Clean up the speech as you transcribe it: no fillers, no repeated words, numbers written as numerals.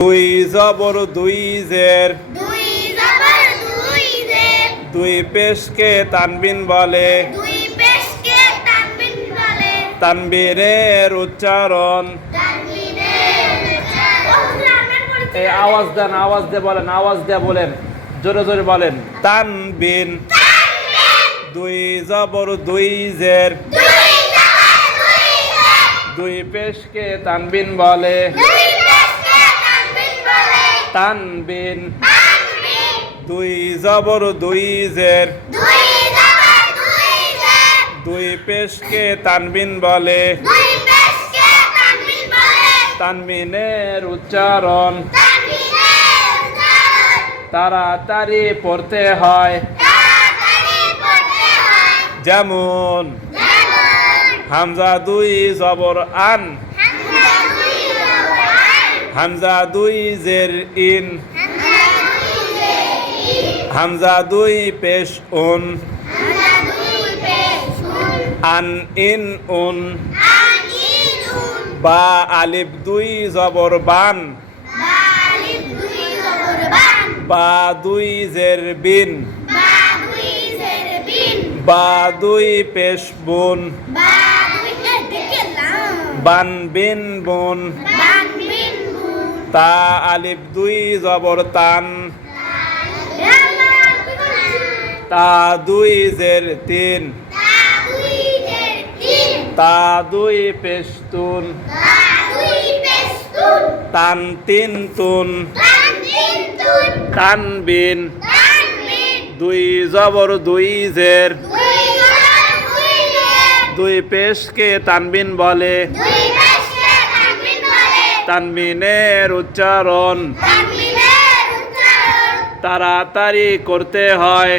দুই জবর দুই জের দুই পেশকে তানবিন বলে তানবীনের উচ্চারণ এই আওয়াজ দেন, আওয়াজ দিয়ে বলেন, আওয়াজ দিয়ে বলেন, জোরে জোরে বলেন। তানবিন দুই জবর দুই জের দুই পেশকে তানবিন বলে তানবিন দুই জবর দুই জের দুই পেশকে তানবিন বলে তানবিনের উচ্চারণ তাড়াতাড়ি পড়তে হয়। যেমন হামজা দুই জবর আন হামজা দুই জের ইন হামজা দুই পেশ উন আন ইন উন বা আলিফ দুই জবর বান বা দুই জের বিন বা দুই পেশ বুন বান বিন বুন তা আলিফ দুই জবর তান তা দুই জের তিন তা দুই পেশ তুন তান তিন তুন তানবিন দুই জবর দুই জের দুই পেশকে তানবিন বলে তানবিনের উচ্চারণ তাড়াতাড়ি করতে হয়।